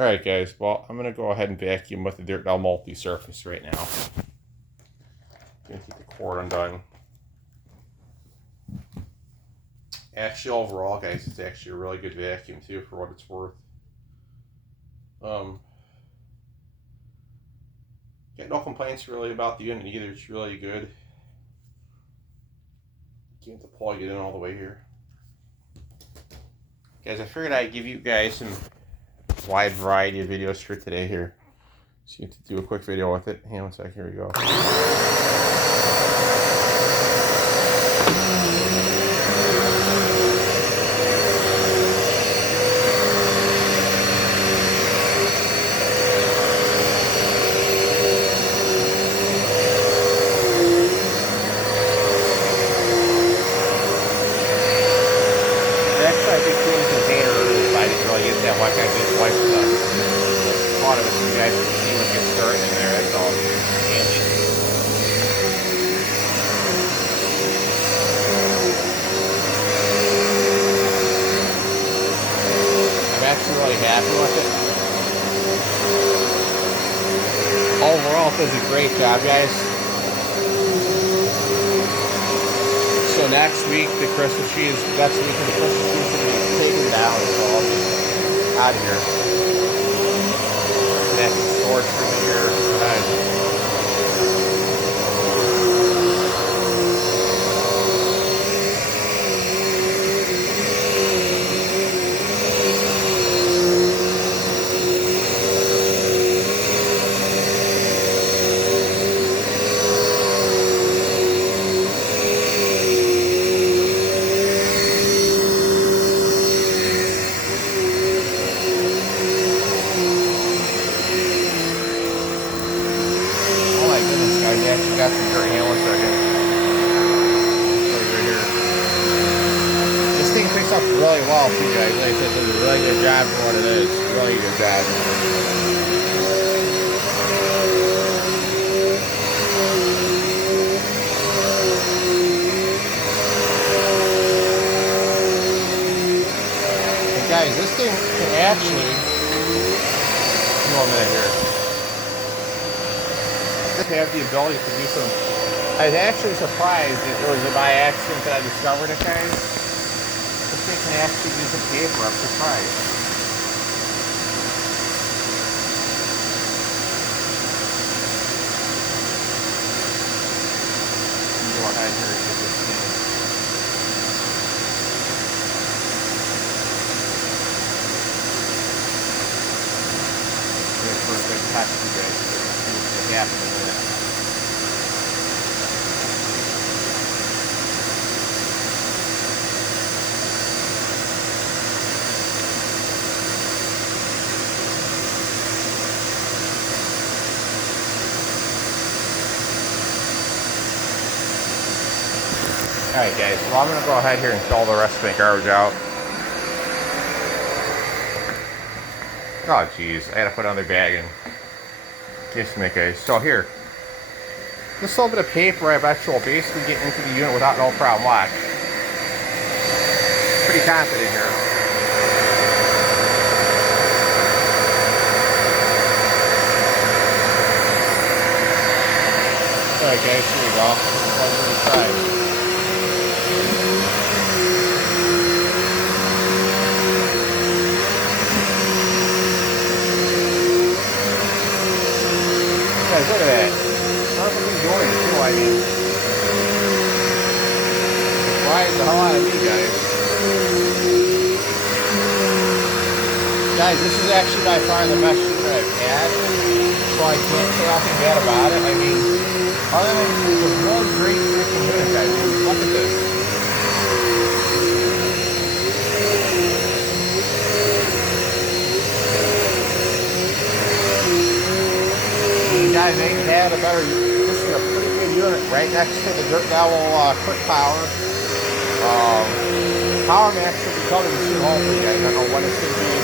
Alright guys, well I'm going to go ahead and vacuum with the Dirt Doll multi-surface right now. Going to keep the cord undone. Actually overall guys, it's actually a really good vacuum too for what it's worth. Got no complaints really about the unit either, it's really good. Can't have to plug it in all the way here. Guys, I figured I'd give you guys some wide variety of videos for today here. So you have to do a quick video with it. Hang on a second, here we go. Really happy with it. Overall, it does a great job, guys. So next week, the Christmas tree is, that's the week of the Christmas tree is going to be taken down, so I'll be out of here. Back in storage for the year. Got some dirt here, 1 second. Right here. This thing picks up really well too, guys. Like I said, does a really good job for what it is. Really good job. And guys, this thing can actually, give me 1 minute here. Have the ability to do some. I was actually surprised that it was by accident that I discovered it, guys. This thing can actually do some paper. I'm surprised. Go ahead here and get this thing. Here's for a good touch, you guys. Happening with it. Alright guys, well I'm going to go ahead here and fill the rest of my garbage out. Oh jeez, I had to put another bag in. Just a minute guys, so here. This little bit of paper I bet you will basically get into the unit without no problem. Watch. Pretty confident here. Alright guys, here we go. Let's try. Guys, look at that. Perfectly jointed too, I mean. Surprised the hell out of me, guys. Guys, this is actually by far the best unit I've had. So I can't say nothing bad about it. I mean, other than it's a really great freaking unit, guys. Look at this. Guys, they had a better. This is a pretty good unit right next to the Dirt Devil Quick Power. Power Max should be coming soon, hopefully. I don't know when it's going to be.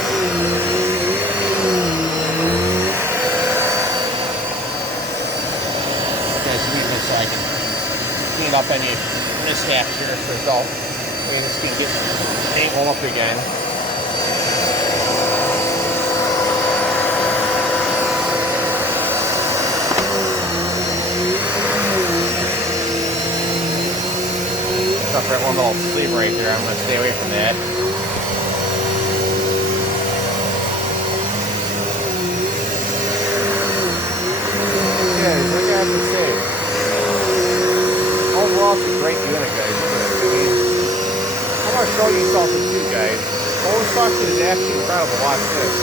Guys, leave this so I can clean up any mishaps here as a result. Maybe this can get paint up again. right, one little sleep right there. I'm gonna stay away from that. Guys, what do I have to say? Overall, it's a great unit, guys. Look at this. I mean, I want to show you something too, guys. Full suction is actually incredible. Watch this.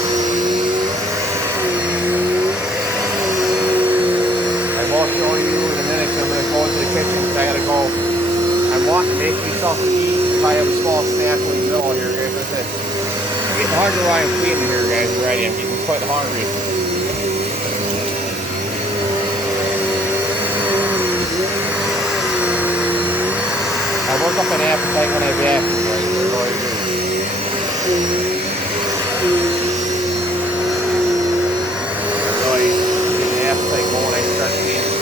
I will show you in a minute. I'm going to go into the kitchen because I got to go. I'm wanting to make me something to eat. If I have a small snack in the middle here, guys. That's it. I'm getting hungry while I'm cleaning here, guys. Already, I'm getting quite hungry. I work up an appetite when I vacuum, right? That's all I do. I really get an appetite going when I start cleaning.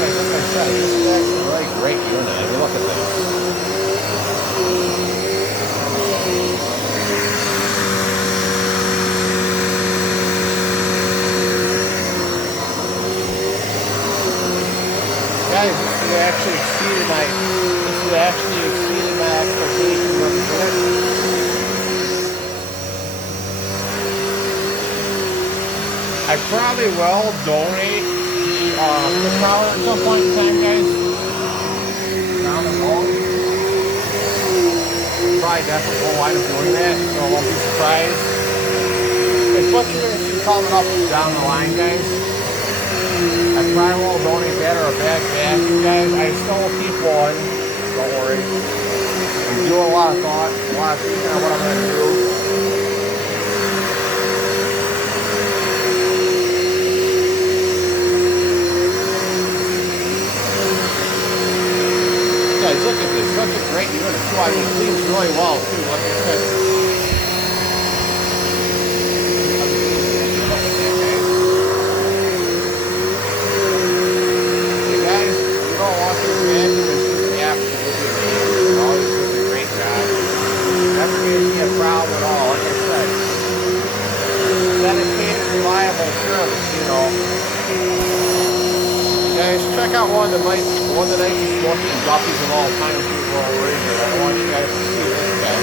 Like I said, this is actually a really great unit. I mean, look at this. Guys, this has actually exceeded my expectations of the unit. I probably will donate the prowler at some point in time, guys. Down the road. Probably definitely will wind up doing that, so I won't be surprised. It's what you're going to see coming up down the line, guys. I probably won't donate that or a bag vacuum, guys. I still will keep one. Don't worry. I'm doing a lot of thought, a lot of thinking on what I'm going to do. Guys, look at this. Such a great unit, too. I mean, it cleans really well, too. Like I said. Problem at all. Like I said, dedicated, reliable service, you know. Guys, check out one of the nicest looking guppies of all time people are over here. I want you guys to see this guy.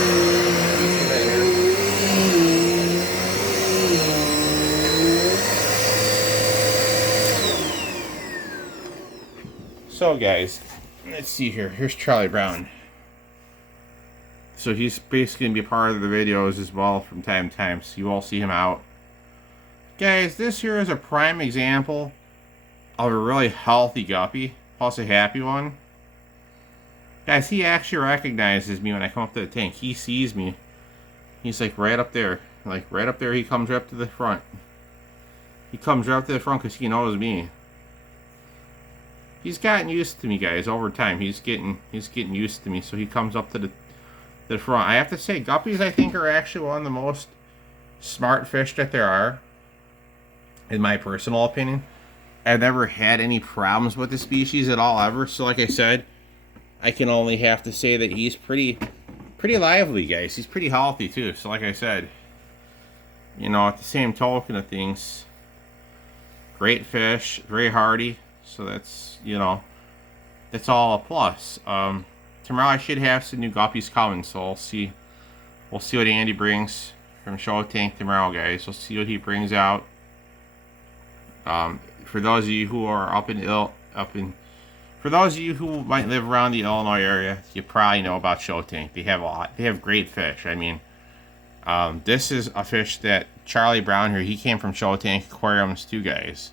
So guys, let's see here. Here's Charlie Brown. So he's basically going to be a part of the videos as well from time to time. So you all see him out. Guys, this here is a prime example of a really healthy guppy. Plus a happy one. Guys, he actually recognizes me when I come up to the tank. He sees me. He's like right up there. Like right up there, he comes right up to the front. He comes right up to the front because he knows me. He's gotten used to me, guys, over time. He's getting used to me. So he comes up to the front. I have to say, guppies, I think, are actually one of the most smart fish that there are, in my personal opinion. I've never had any problems with the species at all, ever. So, like I said, I can only have to say that he's pretty lively, guys. He's pretty healthy, too. So, like I said, you know, at the same token of things, great fish, very hardy. So that's, you know, that's all a plus. Tomorrow I should have some new guppies coming, so we'll see what Andy brings from Show Tank tomorrow, guys. We'll see what he brings out. For those of you who are for those of you who might live around the Illinois area, you probably know about Show Tank. They have a lot. They have great fish. I mean, this is a fish that Charlie Brown here. He came from Show Tank Aquariums too, guys.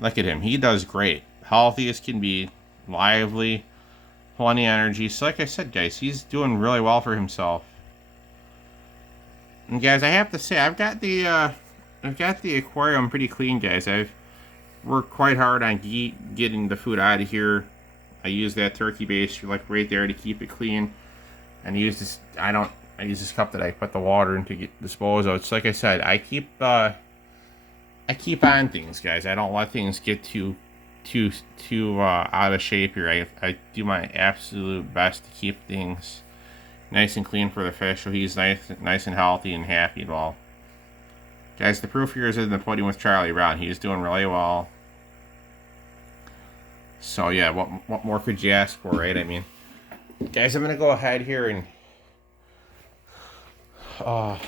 Look at him. He does great. Healthy as can be. Lively. Plenty of energy. So like I said, guys, he's doing really well for himself. And guys, I have to say, I've got the aquarium pretty clean, guys. I've worked quite hard on getting the food out of here. I use that turkey base like right there to keep it clean. And I use this. I use this cup that I put the water in to dispose of. It's like I said, I keep on things, guys. I don't let things get too out of shape here. I do my absolute best to keep things nice and clean for the fish, so he's nice and healthy and happy. Well, guys, the proof here is in the pudding with Charlie Brown. He's doing really well. So yeah, what more could you ask for, right? I mean, guys, I'm gonna go ahead here and let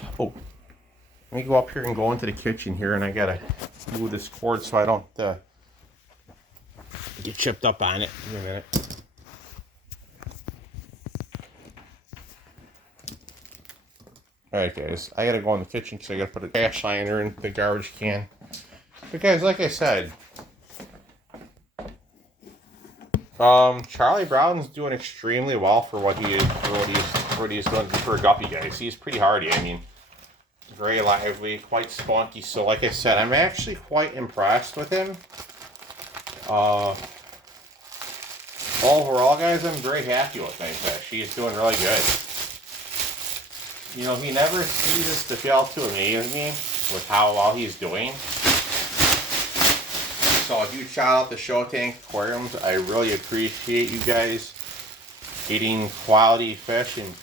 me go up here and go into the kitchen here, and I gotta move this cord so I don't get chipped up on it. Give me a minute. Alright guys, I gotta go in the kitchen because I gotta put a trash liner in the garbage can. But guys, like I said, Charlie Brown's doing extremely well for what he's doing for a guppy, guys. He's pretty hardy. I mean, very lively, quite spunky. So like I said, I'm actually quite impressed with him. Overall, guys, I'm very happy with my fish. He's doing really good. You know, he never ceases to fail to amaze me with how well he's doing. So a huge shout out to Show Tank Aquariums. I really appreciate you guys getting quality fish and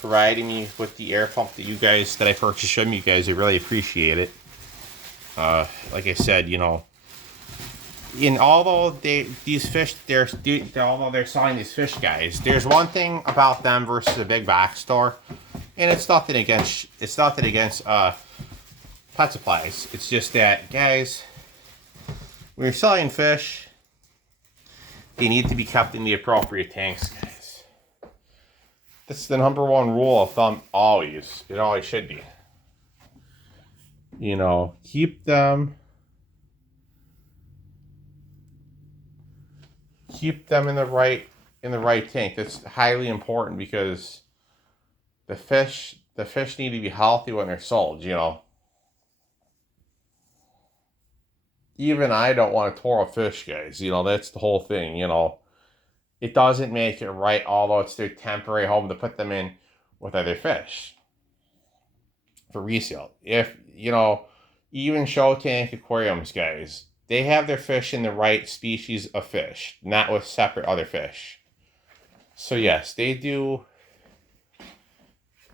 providing me with the air pump that I purchased from you guys. I really appreciate it. Like I said, you know, although these fish, although they're selling these fish, guys, there's one thing about them versus a big box store, and it's nothing against pet supplies. It's just that, guys, when you're selling fish, they need to be kept in the appropriate tanks, guys. That's the #1 rule of thumb. Always, it always should be. You know, keep them in the right tank. That's highly important because the fish need to be healthy when they're sold, you know. Even I don't want to tore a fish, guys. You know, that's the whole thing, you know. It doesn't make it right, although it's their temporary home, to put them in with other fish for resale. If, you know, even Show Tank Aquariums, guys, they have their fish in the right species of fish, not with separate other fish. So yes, they do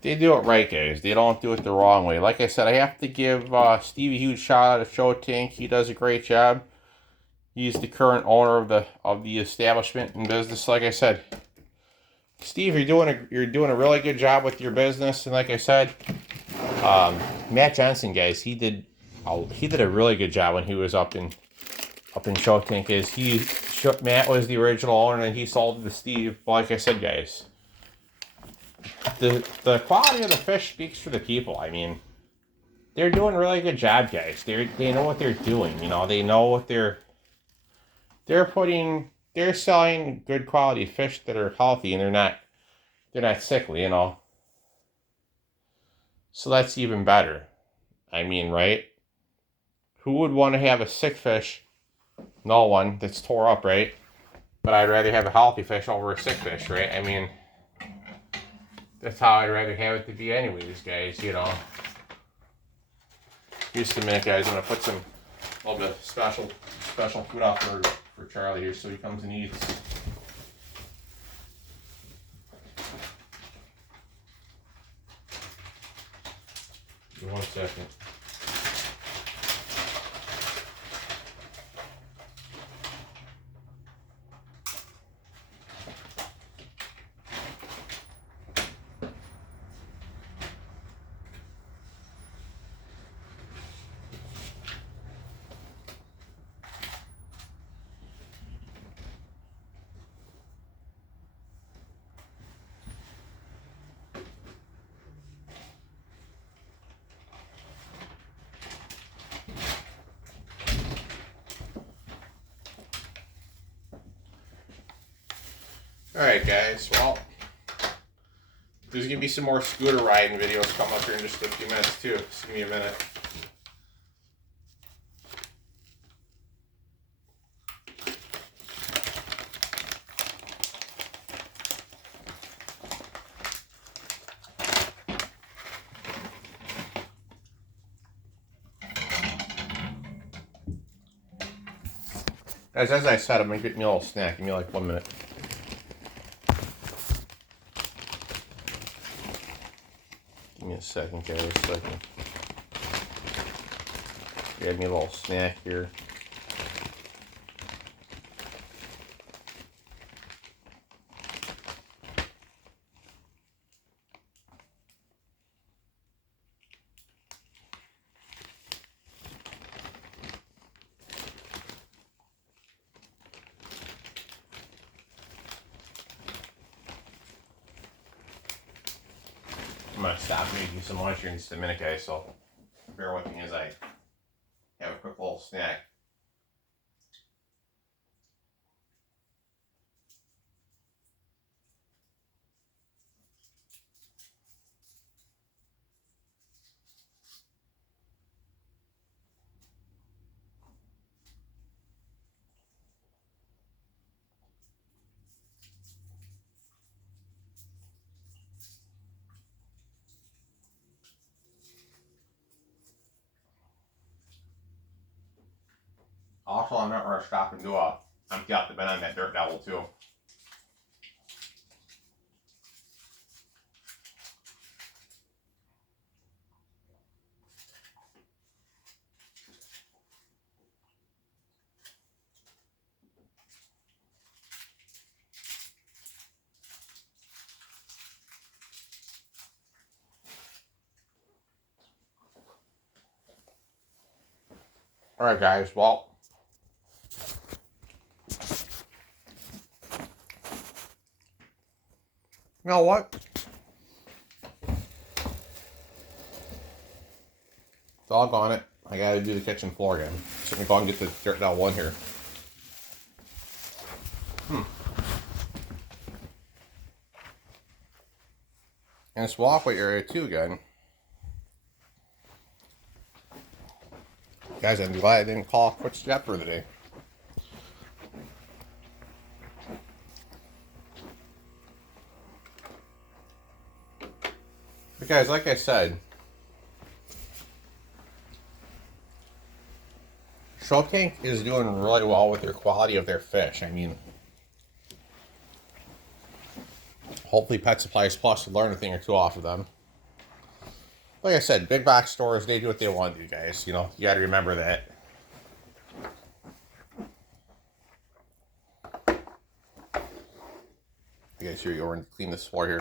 it right, guys. They don't do it the wrong way. Like I said, I have to give Steve a huge shout out of Show Tank. He does a great job. He's the current owner of the establishment and business. Like I said, Steve, you're doing a really good job with your business. And like I said, Matt Johnson, guys, he did a really good job when he was up in Show Tank. Matt was the original owner and he sold it to Steve. But like I said, guys, the quality of the fish speaks for the people. I mean, they're doing a really good job, guys. They know what they're doing. You know, they know what they're selling good quality fish that are healthy and they're not sickly, you know. So that's even better. I mean, right? Who would want to have a sick fish? No one, that's tore up, right? But I'd rather have a healthy fish over a sick fish, right? I mean, that's how I'd rather have it to be anyways, guys, you know. Just a minute, guys. I'm going to put a little bit of special food out for Charlie here so he comes and eats. Give me 1 second. Alright guys, well, there's going to be some more scooter riding videos coming up here in just a few minutes too. Just give me a minute. Guys, as I said, I'm going to get me a little snack. Give me like 1 minute. a second, guys, so I can grab me a little snack here. I'm gonna stop making some lunch here in just a minute, guys, so bear with me as I have a quick little snack. Also, I'm not going to stop and do a empty out the bin on that Dirt Devil too. Alright guys, well, you know what? Doggone it. I gotta do the kitchen floor again. So let me go and get the Dirt Devil 1 here. And it's walkway area too again. Guys, I'm glad I didn't call a quick step for the day. But guys, like I said, Shark Tank is doing really well with their quality of their fish. I mean, hopefully Pet Supplies Plus will learn a thing or two off of them. Like I said, big box stores, they do what they want to do, guys. You know, you gotta remember that. You guys, here you go, we're gonna clean this floor here.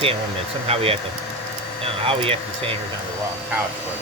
See, one minute. Somehow we have to. I don't know how we have to say here's on the wrong couch, but.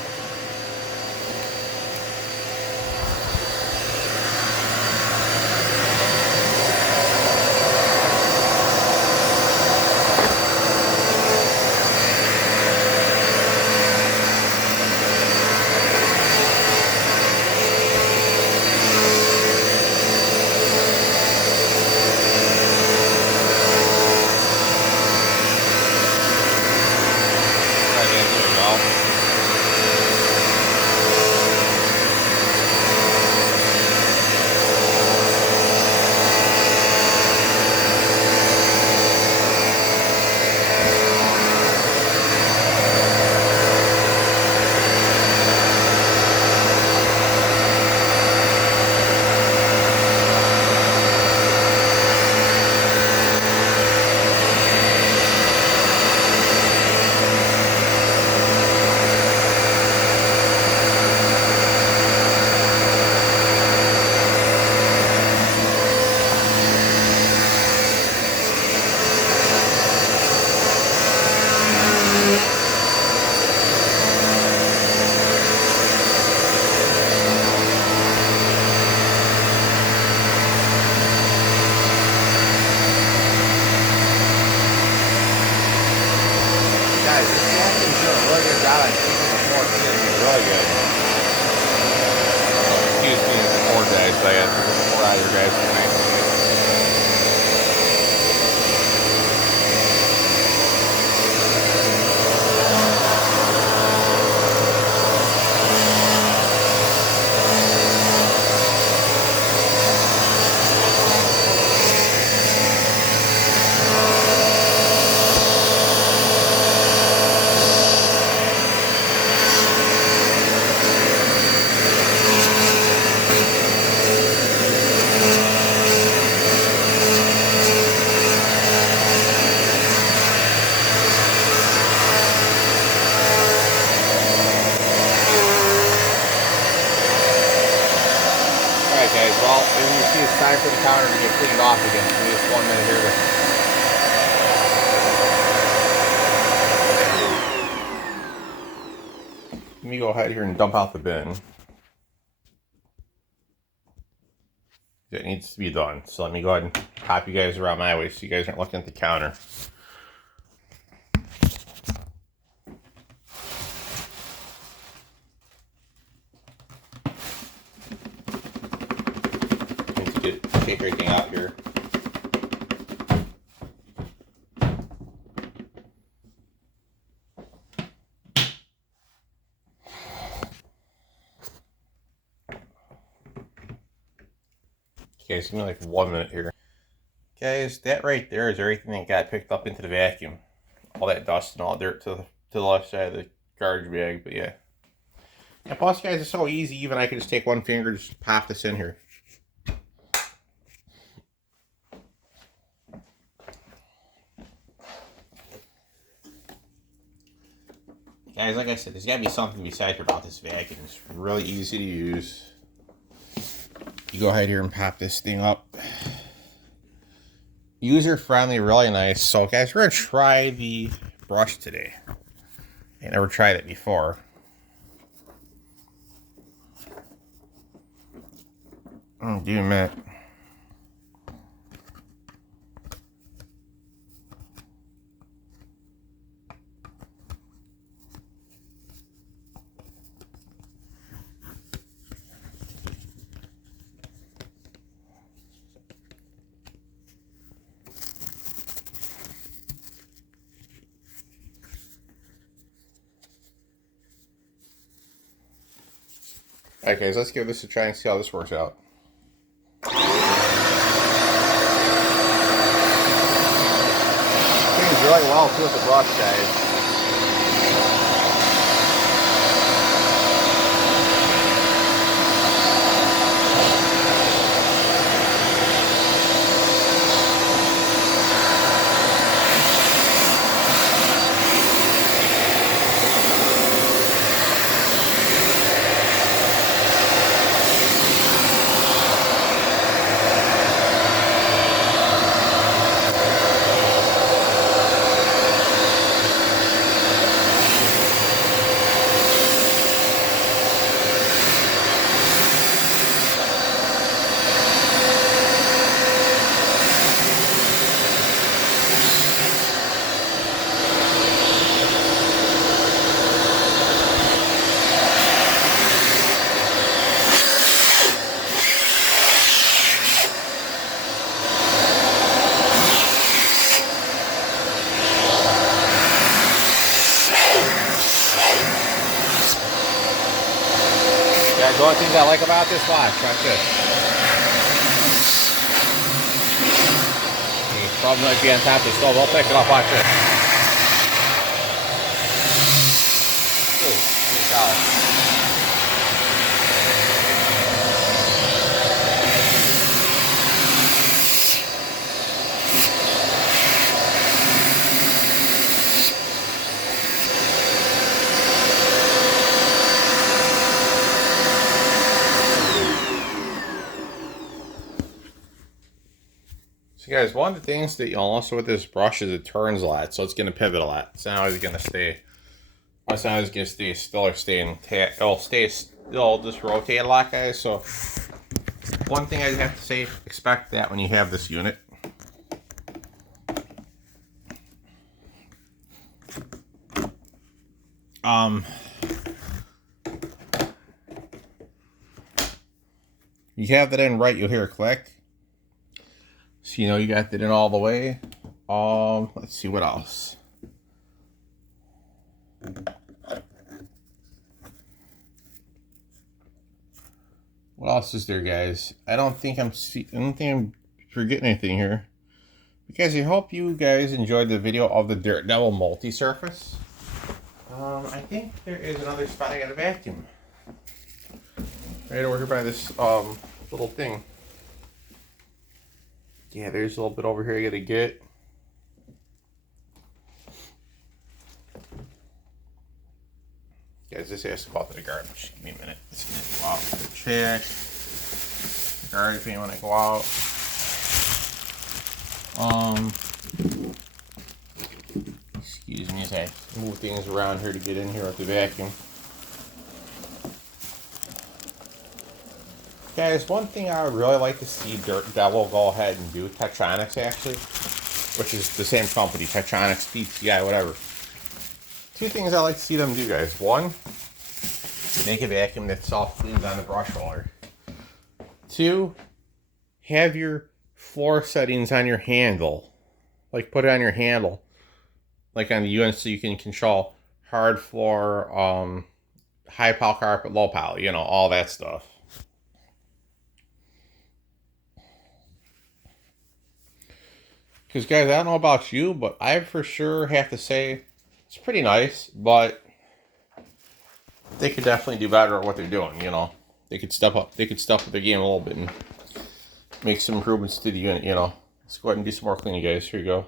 Really good. guys, but I got to get more out of here, guys. Alright guys, well, as you see, it's time for the counter to get cleaned off again. Give me just 1 minute here to... Let me go ahead here and dump out the bin. It needs to be done. So let me go ahead and pop you guys around my way so you guys aren't looking at the counter. Take everything out here. Okay, so give me like 1 minute here. Guys, that right there is everything that got picked up into the vacuum. All that dust and all dirt to the left side of the garbage bag, but yeah. And plus, guys, it's so easy, even I can just take one finger and just pop this in here. Guys, like I said, there's got to be something to be said here about this vacuum. It's really easy to use. You go ahead here and pop this thing up. User friendly, really nice. So, guys, we're going to try the brush today. I never tried it before. Give me a minute. Alright guys, let's give this a try and see how this works out. Cleans really well too with the brush, guys. Guys, the only things I like about this, watch this. The problem might be on top of the stove. I'll take it off, watch this. Ooh, good God. So guys, one of the things that you'll also with this brush is it turns a lot, so it's going to pivot a lot. It's not always going to stay. It's not always going to stay still or stay intact. It'll stay still, just rotate a lot, guys. So one thing I have to say, expect that when you have this unit. You have that in right, you'll hear a click. So you know you got that in all the way. Let's see what else. What else is there, guys? I don't think I'm forgetting anything here. Because I hope you guys enjoyed the video of the Dirt Devil multi-surface. I think there is another spot I got to vacuum. Right over here by this little thing. Yeah, there's a little bit over here I got to get. Guys, this has to go out to the garbage. Give me a minute. It's going to go out to the trash. Garbage bin when I go out. Excuse me as I move things around here to get in here with the vacuum. Guys, one thing I would really like to see Dirt Devil go ahead and do, Tektronix actually, which is the same company, Tektronix, PTI, whatever. Two things I like to see them do, guys. One, make a vacuum that soft cleans on the brush roller. Two, have your floor settings on your handle. Like put it on your handle. Like on the unit so you can control hard floor, high pile carpet, low pile, you know, all that stuff. Because guys, I don't know about you, but I for sure have to say it's pretty nice, but they could definitely do better at what they're doing, you know. They could step up their game a little bit and make some improvements to the unit, you know. Let's go ahead and do some more cleaning, guys. Here you go.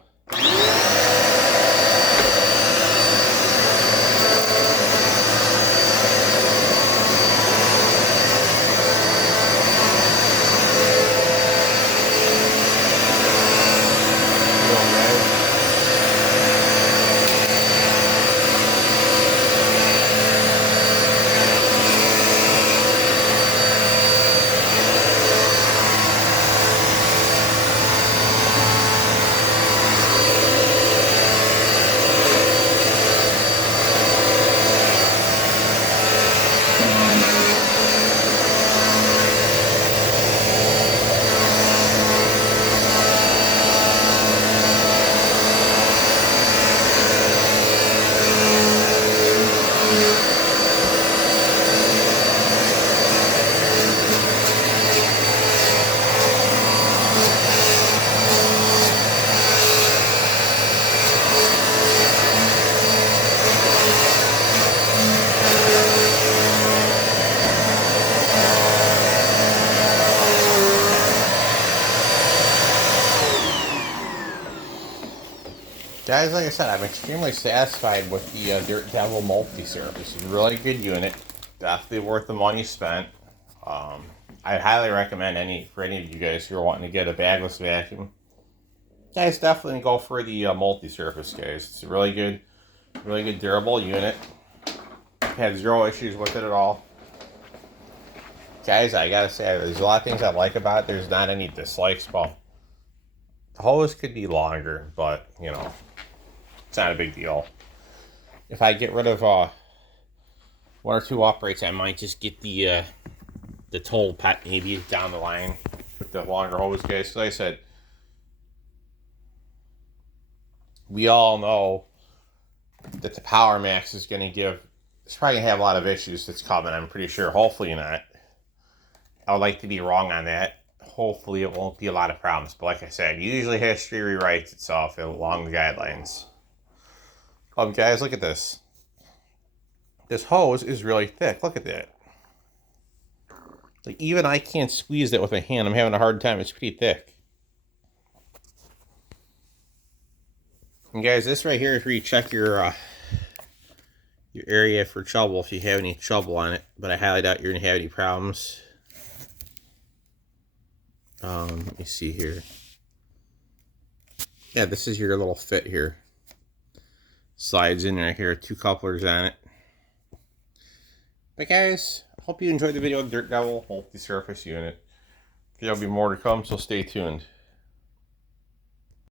Guys, like I said, I'm extremely satisfied with the Dirt Devil multi-surface. It's a really good unit. Definitely worth the money spent. I'd highly recommend for any of you guys who are wanting to get a bagless vacuum. Guys, definitely go for the multi-surface, guys. It's a really good durable unit. Had zero issues with it at all. Guys, I gotta say, there's a lot of things I like about it. There's not any dislikes. Well, the hose could be longer, but, you know, it's not a big deal. If I get rid of one or two operates, I might just get the total pet maybe down the line with the longer hose, guys. So like I said, we all know that the Power Max is going to it's probably going to have a lot of issues that's coming, I'm pretty sure. Hopefully not. I would like to be wrong on that. Hopefully it won't be a lot of problems. But like I said, usually history rewrites itself along the guidelines. Guys, look at this. This hose is really thick. Look at that. Like, even I can't squeeze that with my hand. I'm having a hard time. It's pretty thick. And guys, this right here is where you check your area for trouble if you have any trouble on it. But I highly doubt you're going to have any problems. Let me see here. Yeah, this is your little fit here. Slides in right here, 2 couplers on it. But guys, hope you enjoyed the video of Dirt Devil multi-surface unit. There'll be more to come, so stay tuned.